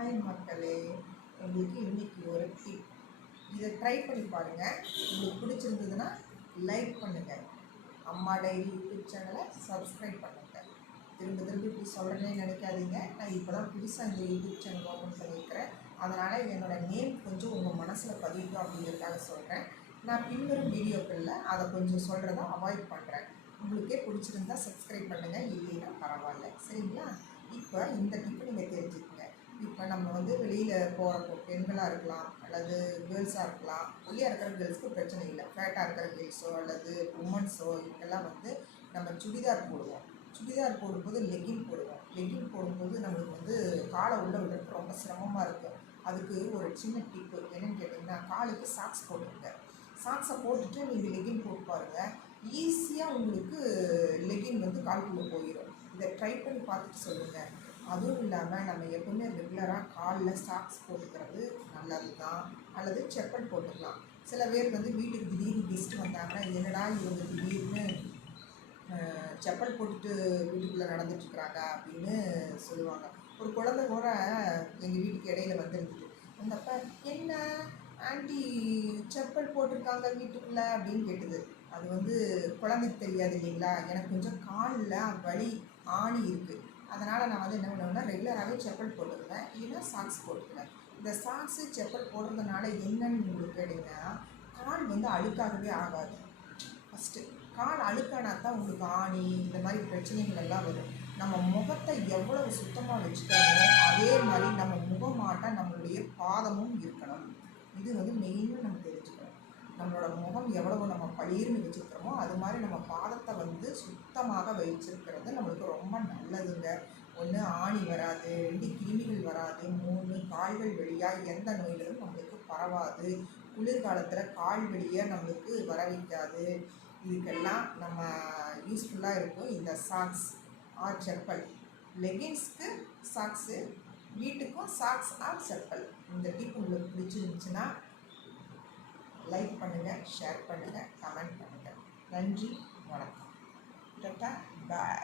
Hi மக்களே உங்களுக்கு இன்னைக்கு ஒரு டிப் இதை ட்ரை பண்ணி பாருங்கள் உங்களுக்கு பிடிச்சிருந்ததுன்னா லைக் பண்ணுங்கள் அம்மா டைரி யூடியூப் சேனலை சப்ஸ்கிரைப் பண்ணுங்கள் திரும்ப திரும்ப இப்படி சொல்கிறேன்னே நினைக்காதீங்க. நான் இப்போ தான் புதுசாக இந்த யூடியூப் சேனல் ஓப்பன் பண்ணியிருக்கிறேன். அதனால் என்னோடய நேம் கொஞ்சம் உங்கள் மனசில் பதியட்டும் அப்படிங்கிறதுக்காக சொல்கிறேன் நான் பின்வரும் வீடியோக்களில் அதை கொஞ்சம் சொல்கிறத அவாய்ட் பண்ணுறேன் உங்களுக்கே பிடிச்சிருந்தா சப்ஸ்கிரைப் பண்ணுங்கள் இல்லைன்னா பரவாயில்ல. சரிங்களா? இப்போ இந்த டிப்பு நீங்கள் தெரிஞ்சுக்கங்க. இப்போ நம்ம வந்து வெளியில் போகிறப்போ பெண்களாக இருக்கலாம் அல்லது கேர்ள்ஸாக இருக்கலாம் ஒல்லியாக இருக்கிற கேர்ள்ஸ்க்கு பிரச்சனை இல்லை. ஃபேட்டாக இருக்கிற கேர்ள்ஸோ அல்லது உமன்ஸோ இவங்கெல்லாம் வந்து நம்ம சுடிதார் போடுவோம். சுடிதார் போடும்போது லெகின் போடுவோம். லெகின் போடும்போது நம்மளுக்கு வந்து காலை உள்ள விடுறதுக்கு ரொம்ப சிரமமாக இருக்கும் அதுக்கு ஒரு சின்ன டிப்பு என்னென்னு கேட்டிங்கன்னா காலுக்கு சாக்ஸ் போட்டுருங்க சாக்ஸை போட்டுட்டு நீங்கள் லெகின் போட்டு பாருங்கள் ஈஸியாக உங்களுக்கு லெகின் வந்து காலுக்குள்ளே போயிடும் இதை ட்ரை பண்ணி பார்த்துட்டு சொல்லுங்கள் அதுவும் இல்லாமல் நம்ம எப்பவுமே ரெகுலராக காலில் சாக்ஸ் போட்டுக்கிறது நல்லது தான் அல்லது செப்பல் போட்டுக்கலாம். சில பேர் வந்து வீட்டுக்கு திடீர்னு கெஸ்ட் வந்தாங்கன்னா என்னடா இவங்க திடீர்னு செப்பல் போட்டுட்டு வீட்டுக்குள்ளே நடந்துட்டுருக்குறாங்க அப்படின்னு சொல்லுவாங்க. ஒரு குழந்தை கூட எங்கள் வீட்டுக்கு இடையில வந்துருந்துது. வந்தப்ப என்ன? ஆண்டி செப்பல் போட்டிருக்காங்க வீட்டுக்குள்ளே? அப்படின்னு கேட்டது. அது வந்து குழந்தைக்கு தெரியாது இல்லைங்களா? எனக்கு கொஞ்சம் காலில் வலி ஆணி இருக்குது அதனால் நான் வந்து என்ன பண்ணுவேன்னா ரெகுலராகவே செப்பல் போட்டுக்குவேன். இல்லைன்னா சாக்ஸ் போட்டுக்குவேன். இந்த சாக்ஸு செப்பல் போடுறதுனால என்னன்னு உங்களுக்கு கேட்டிங்கன்னா கால் வந்து அழுக்காகவே ஆகாது. ஃபஸ்ட்டு கால் அழுக்கானா தான் உங்களுக்கு ஆணி இந்த மாதிரி பிரச்சனைகள் எல்லாம் வரும். நம்ம முகத்தை எவ்வளவு சுத்தமாக வச்சுக்கிறோமோ அதே மாதிரி நம்ம முகமாட்ட நம்மளுடைய பாதமும் இருக்கணும். இது வந்து மெயினாக நம்ம தெரிஞ்சுக்கணும். நம்மளோட முகம் எவ்வளவு நம்ம பயிர்னு வச்சுருக்கிறோமோ அது மாதிரி நம்ம பாதத்தை வந்து சுத்தமாக வச்சிருக்கிறது நம்மளுக்கு ரொம்ப நல்லதுங்க. ஒன்று ஆணி வராது ரெண்டு கிருமிகள் வராது மூணு கால்கள் வழியாக எந்த நோய்களும் நம்மளுக்கு பரவாது. குளிர்காலத்தில் கால் வழியை நம்மளுக்கு வர வைக்காது. இதுக்கெல்லாம் நம்ம யூஸ்ஃபுல்லாக இருக்கும். இந்த சாக்ஸ் ஆர் செப்பல். லெகின்ஸ்க்கு சாக்ஸு வீட்டுக்கும் சாக்ஸ் ஆர் செப்பல். இந்த டிப் உங்களுக்கு பிடிச்சிருந்துச்சுன்னா லைக் பண்ணுங்கள் ஷேர் பண்ணுங்கள் கமெண்ட் பண்ணுங்கள் நன்றி வணக்கம். டட்டா பாய்